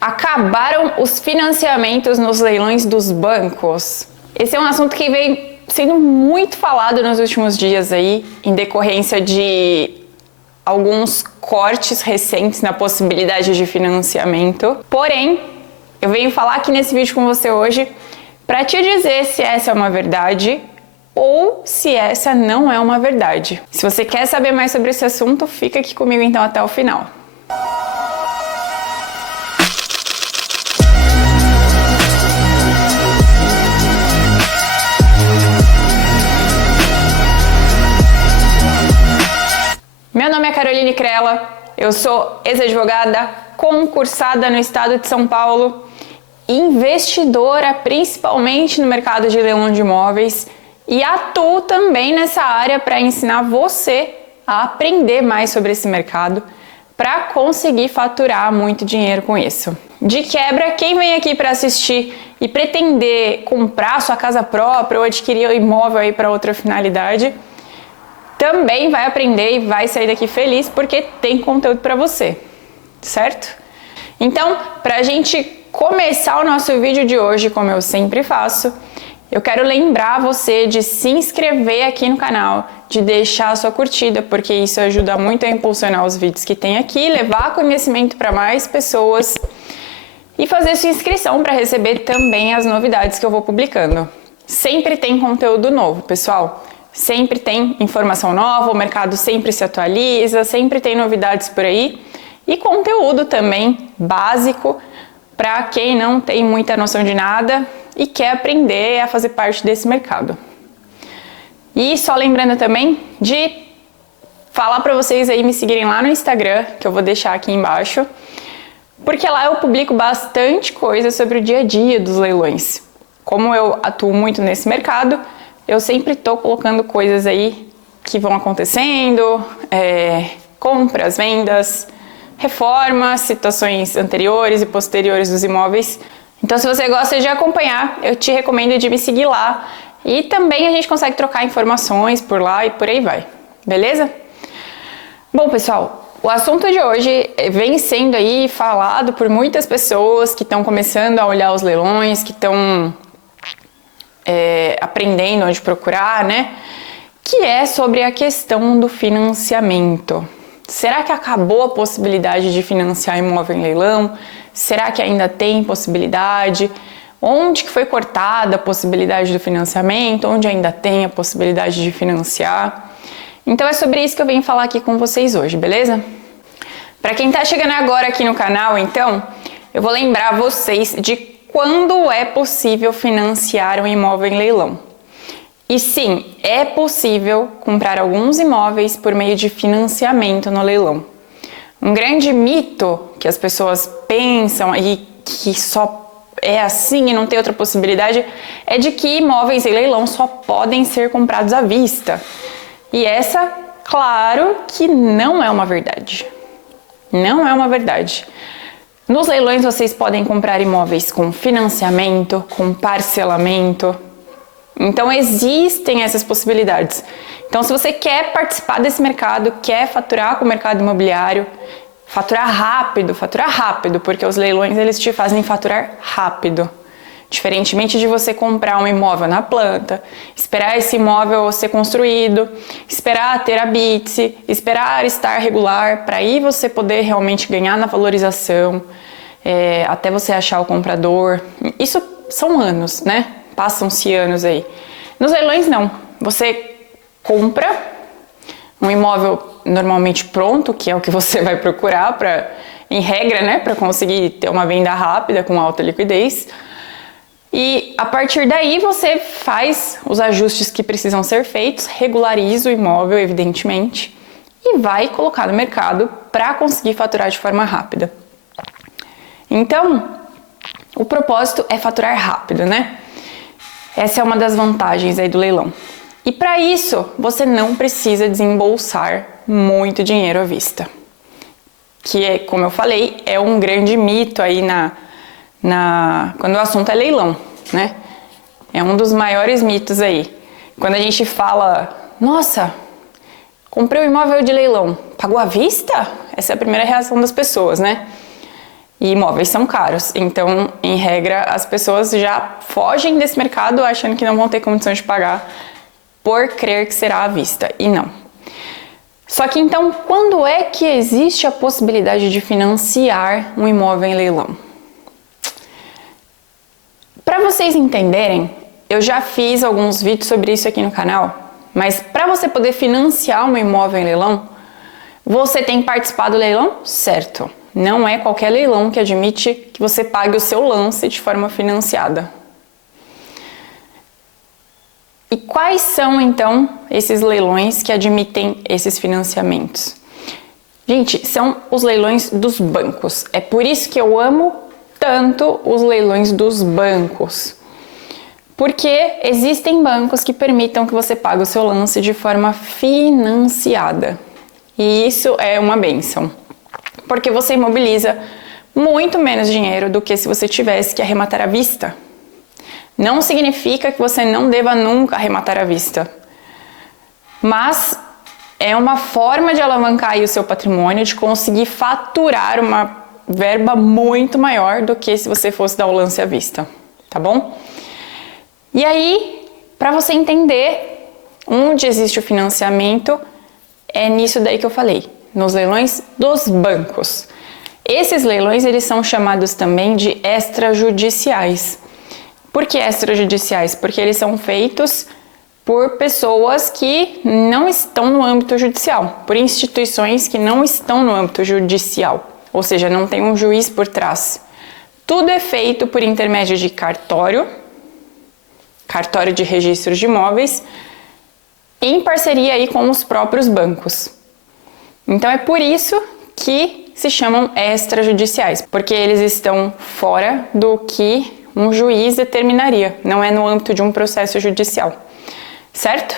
Acabaram os financiamentos nos leilões dos bancos? Esse é um assunto que vem sendo muito falado nos últimos dias aí, em decorrência de alguns cortes recentes na possibilidade de financiamento. Porém, eu venho falar aqui nesse vídeo com você hoje para te dizer se essa é uma verdade ou se essa não é uma verdade. Se você quer saber mais sobre esse assunto, fica aqui comigo então até o final. Meu nome é Caroline Crella, eu sou ex-advogada, concursada no estado de São Paulo, investidora principalmente no mercado de leilão de imóveis e atuo também nessa área para ensinar você a aprender mais sobre esse mercado para conseguir faturar muito dinheiro com isso. De quebra, quem vem aqui para assistir e pretender comprar sua casa própria ou adquirir o imóvel aí para outra finalidade, também vai aprender e vai sair daqui feliz porque tem conteúdo para você, certo? Então, para a gente começar o nosso vídeo de hoje, como eu sempre faço, eu quero lembrar você de se inscrever aqui no canal, de deixar a sua curtida, porque isso ajuda muito a impulsionar os vídeos que tem aqui, levar conhecimento para mais pessoas e fazer sua inscrição para receber também as novidades que eu vou publicando. Sempre tem conteúdo novo, pessoal. Sempre tem informação nova, o mercado sempre se atualiza, sempre tem novidades por aí e conteúdo também básico para quem não tem muita noção de nada e quer aprender a fazer parte desse mercado. E só lembrando também de falar para vocês aí me seguirem lá no Instagram, que eu vou deixar aqui embaixo, porque lá eu publico bastante coisa sobre o dia a dia dos leilões. Como eu atuo muito nesse mercado, eu sempre estou colocando coisas aí que vão acontecendo, compras, vendas, reformas, situações anteriores e posteriores dos imóveis. Então, se você gosta de acompanhar, eu te recomendo de me seguir lá. E também a gente consegue trocar informações por lá e por aí vai, beleza? Bom, pessoal, o assunto de hoje vem sendo aí falado por muitas pessoas que estão começando a olhar os leilões, que estão aprendendo onde procurar, né? Que é sobre a questão do financiamento. Será que acabou a possibilidade de financiar imóvel em leilão? Será que ainda tem possibilidade? Onde que foi cortada a possibilidade do financiamento? Onde ainda tem a possibilidade de financiar? Então é sobre isso que eu venho falar aqui com vocês hoje, beleza? Para quem tá chegando agora aqui no canal, então, eu vou lembrar vocês de quando é possível financiar um imóvel em leilão. E sim, é possível comprar alguns imóveis por meio de financiamento no leilão. Um grande mito que as pessoas pensam e que só é assim e não tem outra possibilidade é de que imóveis em leilão só podem ser comprados à vista. E essa, claro, que não é uma verdade. Não é uma verdade. Nos leilões vocês podem comprar imóveis com financiamento, com parcelamento. Então existem essas possibilidades. Então se você quer participar desse mercado, quer faturar com o mercado imobiliário, faturar rápido, porque os leilões eles te fazem faturar rápido. Diferentemente de você comprar um imóvel na planta, esperar esse imóvel ser construído, esperar ter habite-se, esperar estar regular, para aí você poder realmente ganhar na valorização, até você achar o comprador. Isso são anos, né? Passam-se anos aí. Nos leilões não, você compra um imóvel normalmente pronto, que é o que você vai procurar em regra, né? Para conseguir ter uma venda rápida com alta liquidez. E a partir daí você faz os ajustes que precisam ser feitos, regulariza o imóvel, evidentemente, e vai colocar no mercado para conseguir faturar de forma rápida. Então, o propósito é faturar rápido, né? Essa é uma das vantagens aí do leilão. E para isso, você não precisa desembolsar muito dinheiro à vista. Que é, como eu falei, é um grande mito aí quando o assunto é leilão, né? É um dos maiores mitos aí. Quando a gente fala, nossa, comprei um imóvel de leilão, pagou à vista? Essa é a primeira reação das pessoas, né? E imóveis são caros, então, em regra, as pessoas já fogem desse mercado achando que não vão ter condições de pagar por crer que será à vista, e não. Só que então, quando é que existe a possibilidade de financiar um imóvel em leilão? Para vocês entenderem, eu já fiz alguns vídeos sobre isso aqui no canal, mas para você poder financiar um imóvel em leilão, você tem que participar do leilão certo. Não é qualquer leilão que admite que você pague o seu lance de forma financiada. E quais são, então, esses leilões que admitem esses financiamentos? Gente, são os leilões dos bancos. É por isso que eu amo tanto os leilões dos bancos. Porque existem bancos que permitam que você pague o seu lance de forma financiada. E isso é uma bênção. Porque você imobiliza muito menos dinheiro do que se você tivesse que arrematar à vista. Não significa que você não deva nunca arrematar à vista, mas é uma forma de alavancar aí o seu patrimônio, de conseguir faturar uma verba muito maior do que se você fosse dar o lance à vista, tá bom? E aí, para você entender onde existe o financiamento, é nisso daí que eu falei, nos leilões dos bancos. Esses leilões, eles são chamados também de extrajudiciais. Por que extrajudiciais? Porque eles são feitos por pessoas que não estão no âmbito judicial, por instituições que não estão no âmbito judicial, ou seja, não tem um juiz por trás. Tudo é feito por intermédio de cartório de registros de imóveis, em parceria aí com os próprios bancos. Então é por isso que se chamam extrajudiciais, porque eles estão fora do que um juiz determinaria, não é no âmbito de um processo judicial, certo?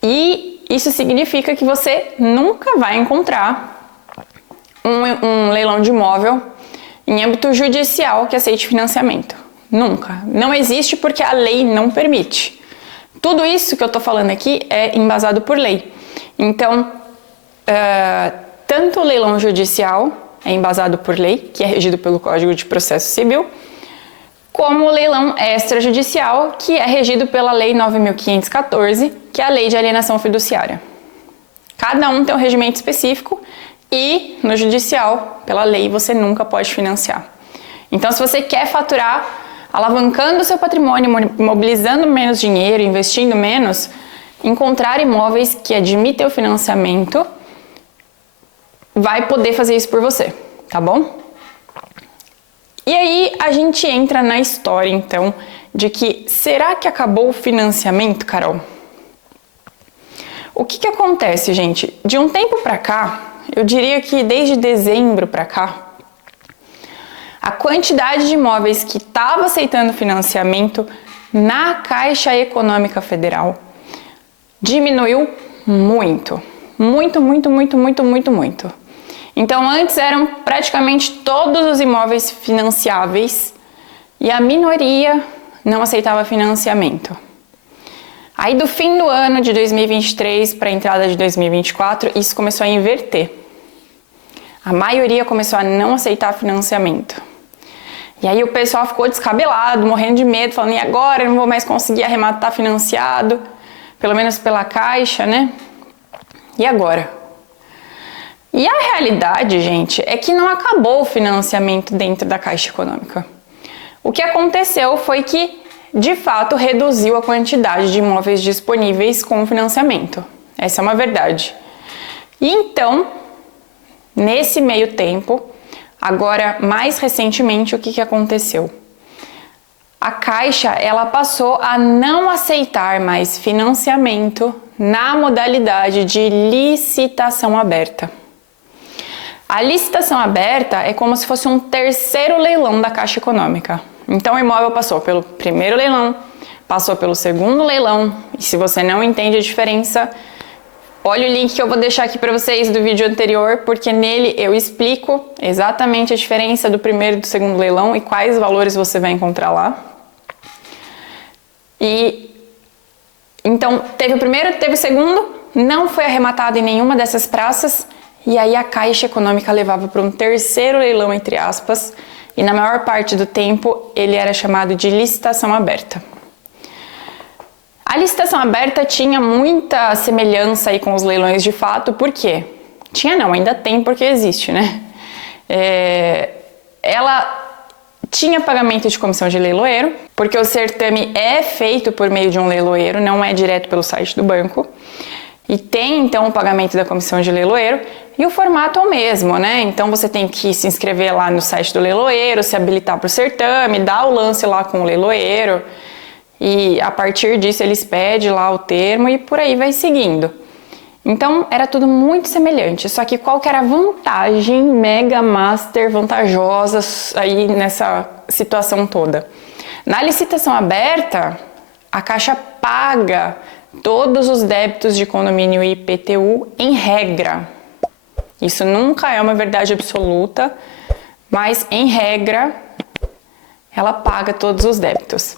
E isso significa que você nunca vai encontrar um leilão de imóvel em âmbito judicial que aceite financiamento. Nunca. Não existe porque a lei não permite. Tudo isso que eu estou falando aqui é embasado por lei. Então, tanto o leilão judicial é embasado por lei, que é regido pelo Código de Processo Civil, como o leilão extrajudicial, que é regido pela Lei 9.514, que é a Lei de Alienação Fiduciária. Cada um tem um regimento específico e no judicial, pela lei, você nunca pode financiar. Então, se você quer faturar alavancando o seu patrimônio, mobilizando menos dinheiro, investindo menos, encontrar imóveis que admitem o financiamento vai poder fazer isso por você, tá bom? E aí a gente entra na história, então, de que será que acabou o financiamento, Carol? O que acontece, gente? De um tempo pra cá, eu diria que desde dezembro pra cá, a quantidade de imóveis que estava aceitando financiamento na Caixa Econômica Federal diminuiu muito. Muito. Então, antes eram praticamente todos os imóveis financiáveis e a minoria não aceitava financiamento. Aí, do fim do ano de 2023 para a entrada de 2024, isso começou a inverter. A maioria começou a não aceitar financiamento. E aí o pessoal ficou descabelado, morrendo de medo, falando, e agora eu não vou mais conseguir arrematar financiado, pelo menos pela Caixa, né? E agora? E a realidade, gente, é que não acabou o financiamento dentro da Caixa Econômica. O que aconteceu foi que, de fato, reduziu a quantidade de imóveis disponíveis com financiamento. Essa é uma verdade. E então, nesse meio tempo, agora mais recentemente, o que aconteceu? A Caixa, ela passou a não aceitar mais financiamento na modalidade de licitação aberta. A licitação aberta é como se fosse um terceiro leilão da Caixa Econômica. Então o imóvel passou pelo primeiro leilão, passou pelo segundo leilão, e se você não entende a diferença, olha o link que eu vou deixar aqui para vocês do vídeo anterior, porque nele eu explico exatamente a diferença do primeiro e do segundo leilão e quais valores você vai encontrar lá. E então teve o primeiro, teve o segundo, não foi arrematado em nenhuma dessas praças, e aí a Caixa Econômica levava para um terceiro leilão, entre aspas, e na maior parte do tempo ele era chamado de licitação aberta. A licitação aberta tinha muita semelhança aí com os leilões de fato, por quê? Tinha não, ainda tem porque existe, né? Ela tinha pagamento de comissão de leiloeiro, porque o certame é feito por meio de um leiloeiro, não é direto pelo site do banco. E tem então o pagamento da comissão de leiloeiro e o formato é o mesmo, né? Então você tem que se inscrever lá no site do leiloeiro, se habilitar para o certame, dar o lance lá com o leiloeiro e a partir disso eles pedem lá o termo e por aí vai seguindo. Então era tudo muito semelhante, só que qual que era a vantagem mega master vantajosa aí nessa situação toda? Na licitação aberta, a Caixa paga todos os débitos de condomínio e IPTU em regra. Isso nunca é uma verdade absoluta, mas em regra ela paga todos os débitos.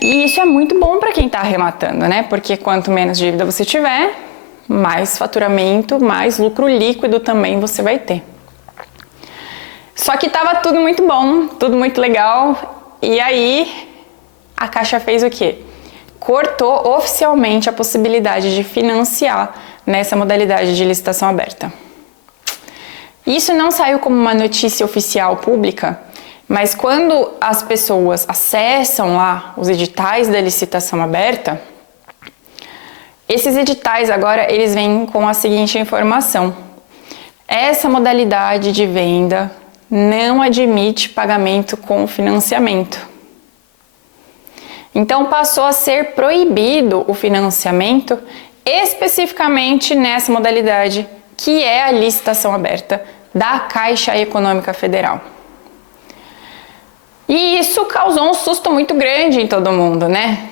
E isso é muito bom para quem está arrematando, né? Porque quanto menos dívida você tiver, mais faturamento, mais lucro líquido também você vai ter. Só que estava tudo muito bom, tudo muito legal, e aí a Caixa fez o quê? Cortou oficialmente a possibilidade de financiar nessa modalidade de licitação aberta. Isso não saiu como uma notícia oficial pública, mas quando as pessoas acessam lá os editais da licitação aberta, esses editais agora eles vêm com a seguinte informação: essa modalidade de venda não admite pagamento com financiamento. Então passou a ser proibido o financiamento especificamente nessa modalidade que é a licitação aberta da Caixa Econômica Federal. E isso causou um susto muito grande em todo mundo, né?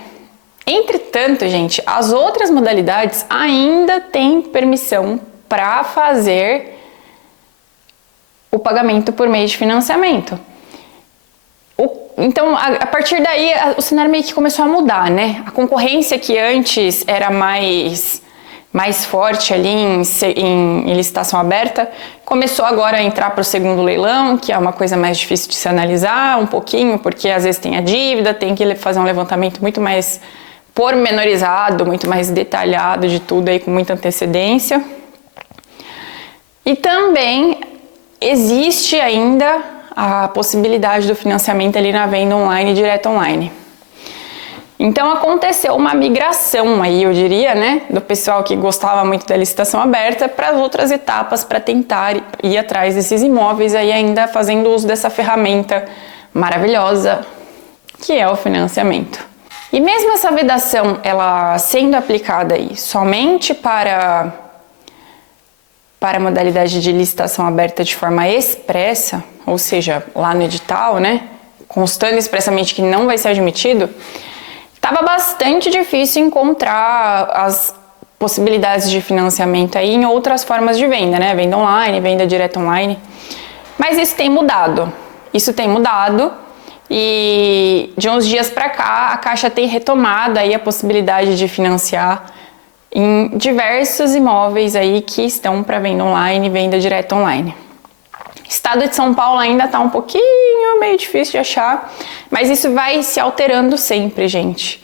Entretanto, gente, as outras modalidades ainda têm permissão para fazer o pagamento por meio de financiamento. Então, a partir daí, o cenário meio que começou a mudar, né? A concorrência que antes era mais forte ali em licitação aberta, começou agora a entrar para o segundo leilão, que é uma coisa mais difícil de se analisar um pouquinho, porque às vezes tem a dívida, tem que fazer um levantamento muito mais pormenorizado, muito mais detalhado de tudo aí com muita antecedência. E também existe ainda a possibilidade do financiamento ali na venda online, direto online. Então aconteceu uma migração aí, eu diria, né, do pessoal que gostava muito da licitação aberta para as outras etapas, para tentar ir atrás desses imóveis aí ainda fazendo uso dessa ferramenta maravilhosa que é o financiamento. E mesmo essa vedação, ela sendo aplicada aí somente para a modalidade de licitação aberta de forma expressa, ou seja, lá no edital, né, constando expressamente que não vai ser admitido, estava bastante difícil encontrar as possibilidades de financiamento aí em outras formas de venda, né, venda online, venda direta online, mas isso tem mudado, e de uns dias para cá a Caixa tem retomado aí a possibilidade de financiar em diversos imóveis aí que estão para venda online e venda direta online. Estado de São Paulo ainda está um pouquinho meio difícil de achar, mas isso vai se alterando sempre, gente.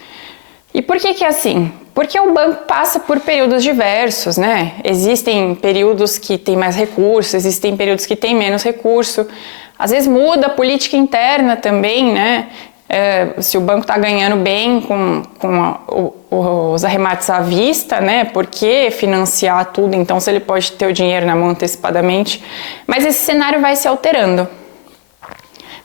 E por que é assim? Porque o banco passa por períodos diversos, né? Existem períodos que tem mais recursos, existem períodos que tem menos recurso. Às vezes muda a política interna também, né? Se o banco está ganhando bem com os arremates à vista, né? Por que financiar tudo? Então, se ele pode ter o dinheiro na mão antecipadamente. Mas esse cenário vai se alterando.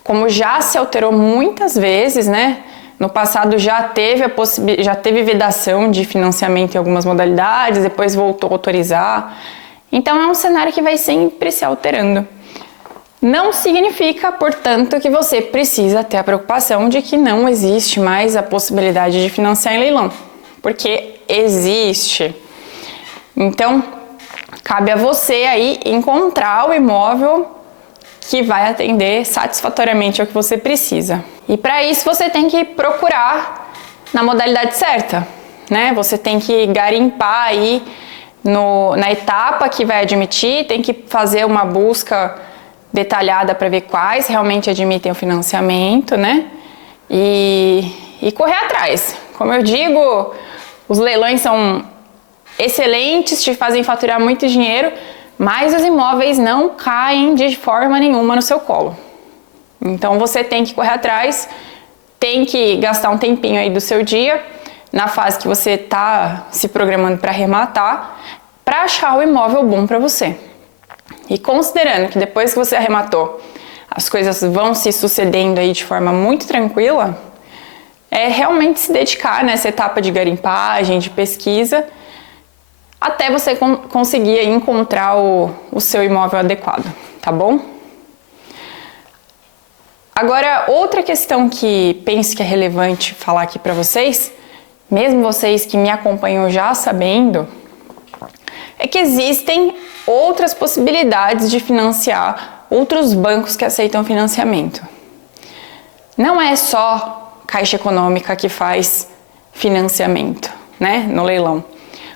Como já se alterou muitas vezes, né? No passado já teve vedação de financiamento em algumas modalidades, depois voltou a autorizar. Então, é um cenário que vai sempre se alterando. Não significa, portanto, que você precisa ter a preocupação de que não existe mais a possibilidade de financiar em leilão, porque existe. Então, cabe a você aí encontrar o imóvel que vai atender satisfatoriamente ao que você precisa. E para isso você tem que procurar na modalidade certa, né? Você tem que garimpar aí na etapa que vai admitir, tem que fazer uma busca detalhada para ver quais realmente admitem o financiamento, né? E correr atrás. Como eu digo, os leilões são excelentes, te fazem faturar muito dinheiro, mas os imóveis não caem de forma nenhuma no seu colo. Então você tem que correr atrás, tem que gastar um tempinho aí do seu dia, na fase que você está se programando para arrematar, para achar o imóvel bom para você. E considerando que depois que você arrematou, as coisas vão se sucedendo aí de forma muito tranquila, é realmente se dedicar nessa etapa de garimpagem, de pesquisa, até você conseguir encontrar o seu imóvel adequado, tá bom? Agora, outra questão que penso que é relevante falar aqui para vocês, mesmo vocês que me acompanham já sabendo, é que existem outras possibilidades de financiar, outros bancos que aceitam financiamento. Não é só Caixa Econômica que faz financiamento, né, no leilão.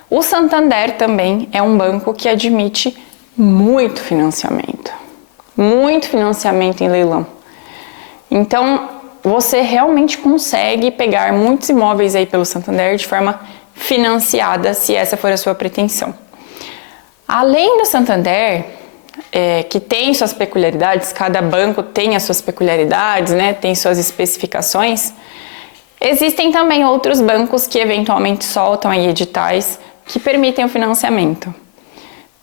O Santander também é um banco que admite muito financiamento em leilão. Então, você realmente consegue pegar muitos imóveis aí pelo Santander de forma financiada, se essa for a sua pretensão. Além do Santander, que tem suas peculiaridades, cada banco tem as suas peculiaridades, né, tem suas especificações, existem também outros bancos que eventualmente soltam aí editais que permitem o financiamento.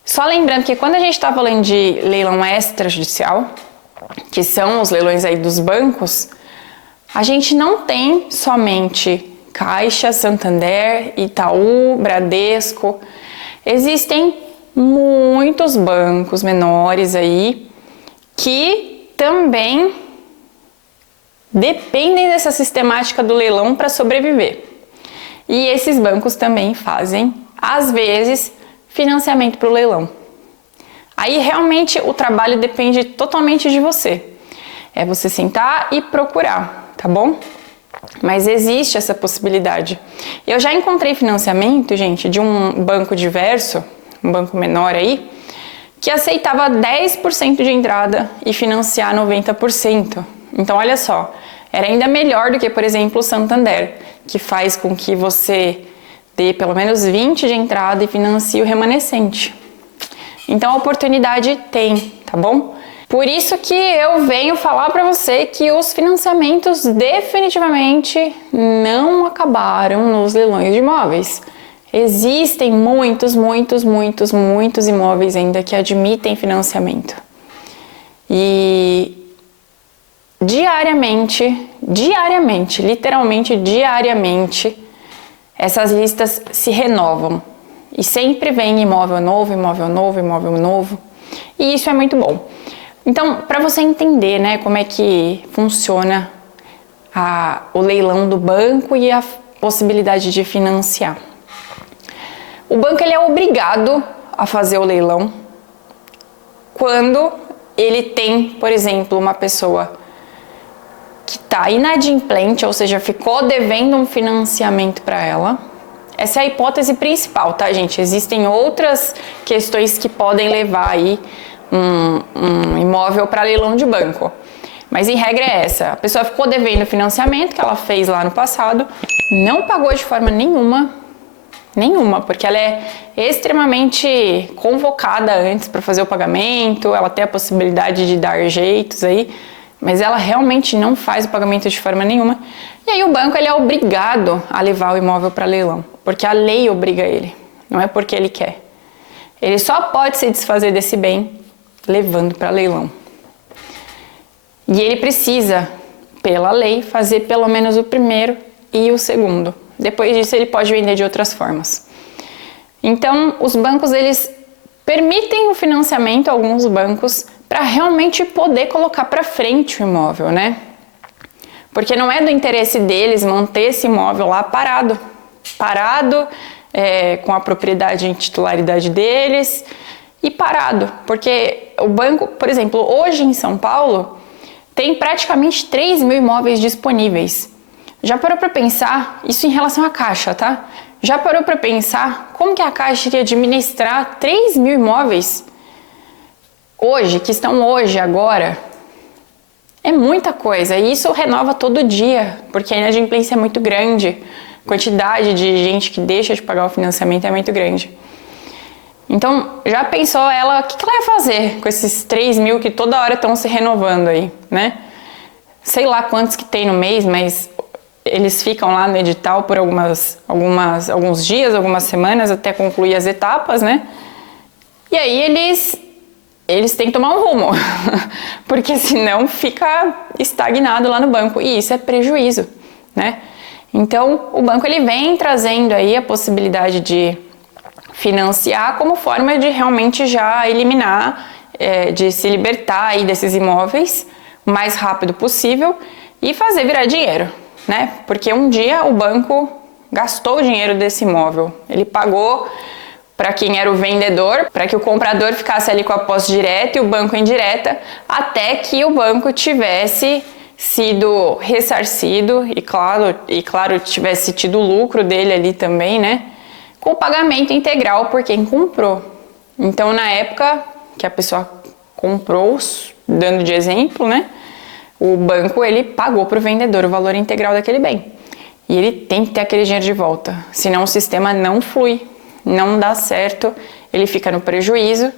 Só lembrando que quando a gente está falando de leilão extrajudicial, que são os leilões aí dos bancos, a gente não tem somente Caixa, Santander, Itaú, Bradesco. Existem muitos bancos menores aí que também dependem dessa sistemática do leilão para sobreviver. E esses bancos também fazem, às vezes, financiamento para o leilão. Aí realmente o trabalho depende totalmente de você. É você sentar e procurar, tá bom? Mas existe essa possibilidade. Eu já encontrei financiamento, gente, de um banco diverso, um banco menor aí, que aceitava 10% de entrada e financiar 90%. Então, olha só, era ainda melhor do que, por exemplo, o Santander, que faz com que você dê pelo menos 20% de entrada e financie o remanescente. Então, a oportunidade tem, tá bom? Por isso que eu venho falar para você que os financiamentos definitivamente não acabaram nos leilões de imóveis. Existem muitos imóveis ainda que admitem financiamento. E literalmente diariamente, essas listas se renovam. E sempre vem imóvel novo. E isso é muito bom. Então, para você entender, né, como é que funciona o leilão do banco e a possibilidade de financiar. O banco ele é obrigado a fazer o leilão quando ele tem, por exemplo, uma pessoa que está inadimplente, ou seja, ficou devendo um financiamento para ela. Essa é a hipótese principal, tá, gente? Existem outras questões que podem levar aí um imóvel para leilão de banco. Mas em regra é essa. A pessoa ficou devendo o financiamento que ela fez lá no passado, não pagou de forma nenhuma, porque ela é extremamente convocada antes para fazer o pagamento, ela tem a possibilidade de dar jeitos aí, mas ela realmente não faz o pagamento de forma nenhuma. E aí o banco ele é obrigado a levar o imóvel para leilão, porque a lei obriga ele, não é porque ele quer. Ele só pode se desfazer desse bem levando para leilão. E ele precisa, pela lei, fazer pelo menos o primeiro e o segundo. Depois disso ele pode vender de outras formas. Então, os bancos eles permitem o financiamento, alguns bancos, para realmente poder colocar para frente o imóvel, né? Porque não é do interesse deles manter esse imóvel lá parado, com a propriedade em titularidade deles e parado. Porque o banco, por exemplo, hoje em São Paulo, tem praticamente 3 mil imóveis disponíveis. Já parou para pensar, isso em relação à Caixa, tá? Já parou para pensar como que a Caixa iria administrar 3 mil imóveis hoje, que estão hoje, agora? É muita coisa e isso renova todo dia, porque a inadimplência é muito grande, a quantidade de gente que deixa de pagar o financiamento é muito grande. Então, já pensou ela, o que ela ia fazer com esses 3 mil que toda hora estão se renovando aí, né? Sei lá quantos que tem no mês, mas eles ficam lá no edital por alguns dias, algumas semanas, até concluir as etapas, né? E aí eles têm que tomar um rumo, porque senão fica estagnado lá no banco, e isso é prejuízo, né? Então, o banco ele vem trazendo aí a possibilidade de financiar como forma de realmente já eliminar, de se libertar aí desses imóveis o mais rápido possível e fazer virar dinheiro, né? Porque um dia o banco gastou o dinheiro desse imóvel, ele pagou para quem era o vendedor, para que o comprador ficasse ali com a posse direta e o banco indireta, até que o banco tivesse sido ressarcido e claro, tivesse tido o lucro dele ali também, né? Com o pagamento integral por quem comprou. Então, na época que a pessoa comprou, dando de exemplo, né? O banco, ele pagou para o vendedor o valor integral daquele bem. E ele tem que ter aquele dinheiro de volta, senão o sistema não flui, não dá certo, ele fica no prejuízo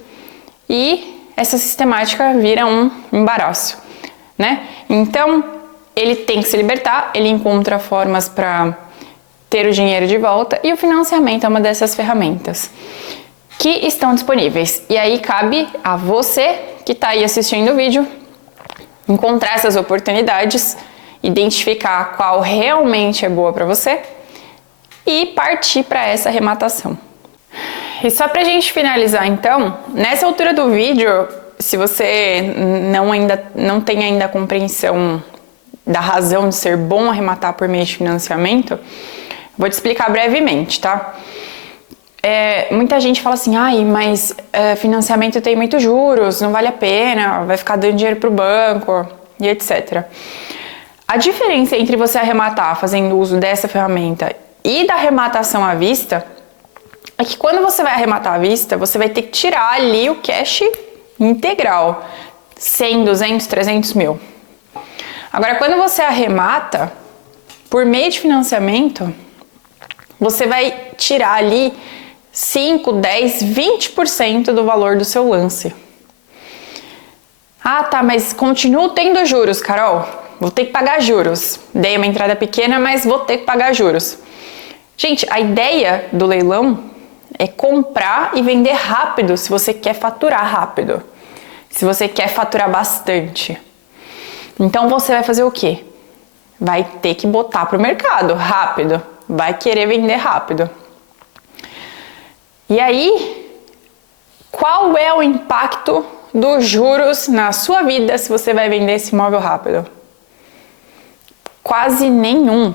e essa sistemática vira um embaraço, né? Então, ele tem que se libertar, ele encontra formas para ter o dinheiro de volta e o financiamento é uma dessas ferramentas que estão disponíveis. E aí cabe a você que está aí assistindo o vídeo encontrar essas oportunidades, identificar qual realmente é boa para você e partir para essa arrematação. E só para a gente finalizar então, nessa altura do vídeo, se você não tem ainda a compreensão da razão de ser bom arrematar por meio de financiamento, vou te explicar brevemente, tá? Muita gente fala assim, mas financiamento tem muitos juros, não vale a pena, vai ficar dando dinheiro pro banco e etc. A diferença entre você arrematar fazendo uso dessa ferramenta e da arrematação à vista é que quando você vai arrematar à vista, você vai ter que tirar ali o cash integral, 100, 200, 300 mil. Agora, quando você arremata por meio de financiamento, você vai tirar ali 5, 10, 20% do valor do seu lance. Ah, tá, mas continuo tendo juros, Carol. Vou ter que pagar juros. Dei uma entrada pequena, mas vou ter que pagar juros. Gente, a ideia do leilão é comprar e vender rápido se você quer faturar rápido. Se você quer faturar bastante. Então você vai fazer o quê? Vai ter que botar para o mercado rápido. Vai querer vender rápido. E aí, qual é o impacto dos juros na sua vida se você vai vender esse imóvel rápido? Quase nenhum.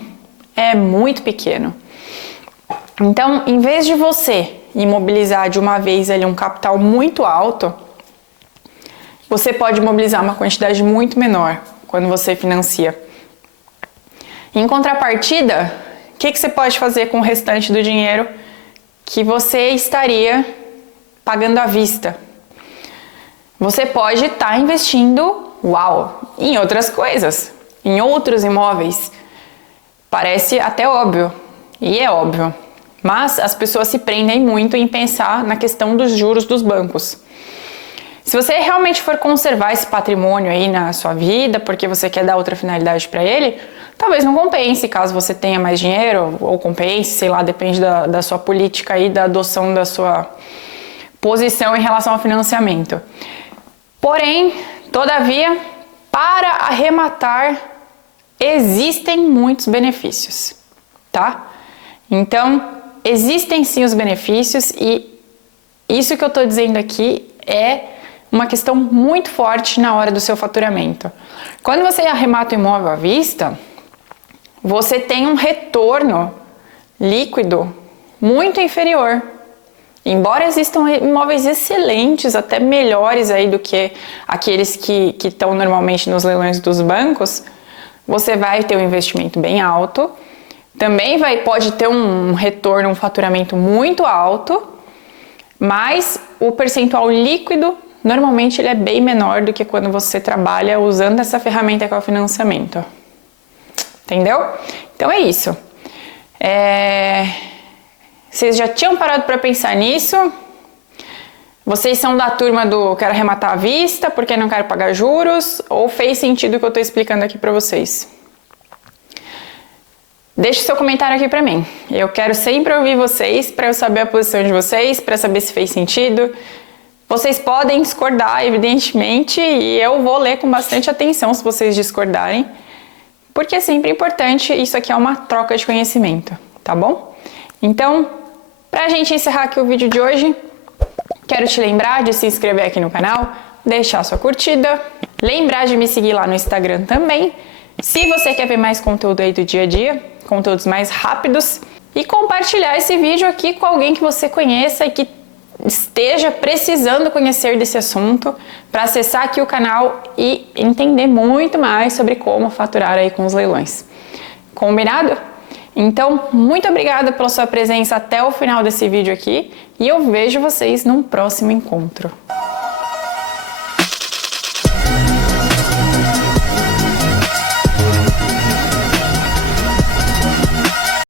É muito pequeno. Então, em vez de você imobilizar de uma vez ali um capital muito alto, você pode mobilizar uma quantidade muito menor quando você financia. Em contrapartida, o que você pode fazer com o restante do dinheiro que você estaria pagando à vista? Você pode estar investindo, em outras coisas, em outros imóveis. Parece até óbvio, e é óbvio, mas as pessoas se prendem muito em pensar na questão dos juros dos bancos. Se você realmente for conservar esse patrimônio aí na sua vida, porque você quer dar outra finalidade para ele, talvez não compense, caso você tenha mais dinheiro, ou compense, sei lá, depende da sua política aí, da adoção da sua posição em relação ao financiamento. Porém, todavia, para arrematar, existem muitos benefícios, tá? Então, existem sim os benefícios e isso que eu estou dizendo aqui é uma questão muito forte na hora do seu faturamento. Quando você arremata o imóvel à vista, você tem um retorno líquido muito inferior. Embora existam imóveis excelentes, até melhores aí do que aqueles que estão normalmente nos leilões dos bancos, você vai ter um investimento bem alto, Também pode ter um retorno, um faturamento muito alto, mas o percentual líquido, normalmente ele é bem menor do que quando você trabalha usando essa ferramenta que é o financiamento. Entendeu? Então é isso. Vocês já tinham parado para pensar nisso? Vocês são da turma do quero arrematar à vista porque não quero pagar juros? Ou fez sentido o que eu estou explicando aqui para vocês? Deixe seu comentário aqui para mim. Eu quero sempre ouvir vocês para eu saber a posição de vocês, para saber se fez sentido. Vocês podem discordar, evidentemente, e eu vou ler com bastante atenção se vocês discordarem, porque é sempre importante, isso aqui é uma troca de conhecimento, tá bom? Então, pra gente encerrar aqui o vídeo de hoje, quero te lembrar de se inscrever aqui no canal, deixar sua curtida, lembrar de me seguir lá no Instagram também. Se você quer ver mais conteúdo aí do dia a dia, conteúdos mais rápidos, e compartilhar esse vídeo aqui com alguém que você conheça e que esteja precisando conhecer desse assunto, para acessar aqui o canal e entender muito mais sobre como faturar aí com os leilões. Combinado? Então, muito obrigada pela sua presença até o final desse vídeo aqui e eu vejo vocês num próximo encontro.